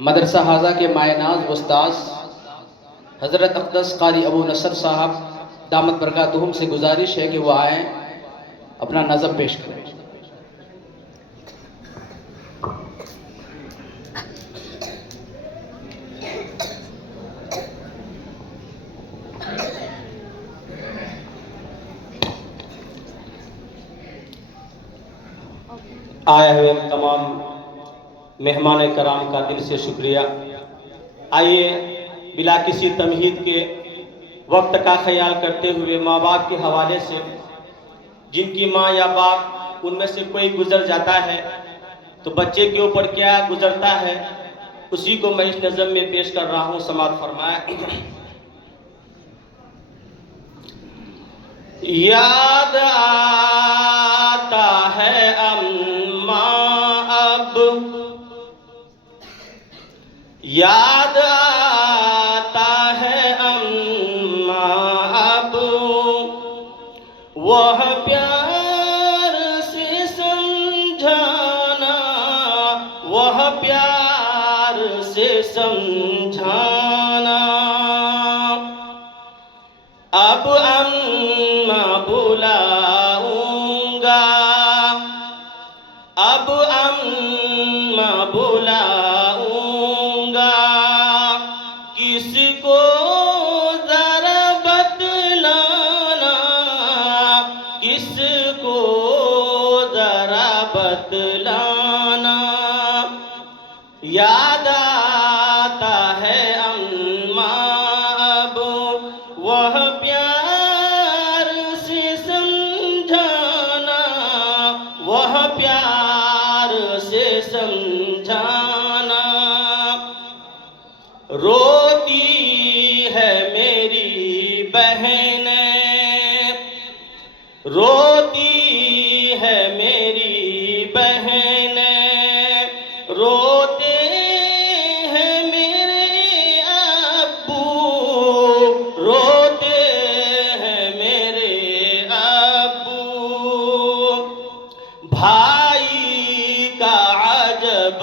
मदरसा हाजा के मायनाज उस्ताद हज़रत अक़दस क़ारी अबू नसर साहब दामत बरकातुहुम से गुजारिश है कि वो आएँ, अपना नज़म पेश करें। आए हुए तमाम मेहमान कराम का दिल से शुक्रिया। आइए बिला किसी तमहीद के वक्त का ख्याल करते हुए माँ बाप के हवाले से, जिनकी माँ या बाप उनमें से कोई गुजर जाता है तो बच्चे के ऊपर क्या गुजरता है, उसी को मैं इस नज़म में पेश कर रहा हूँ। समात फरमाए। याद आता है अम्मा अब, याद आता है अम्मा अब, वह प्यार से समझाना, वह प्यार से समझाना। अब अम्मा बुलाऊंगा, अब अम्मा बुलाऊंगा, किसको जरा बतलाना, किसको जरा बतलाना। याद आता है अम्मा अब, वह प्यार से समझाना, वह प्यार से समझाना। रोती है मेरी बहनें, रोती है मेरी बहनें, रोते हैं मेरे अब्बू, रोते हैं मेरे अब्बू। भाई का अजब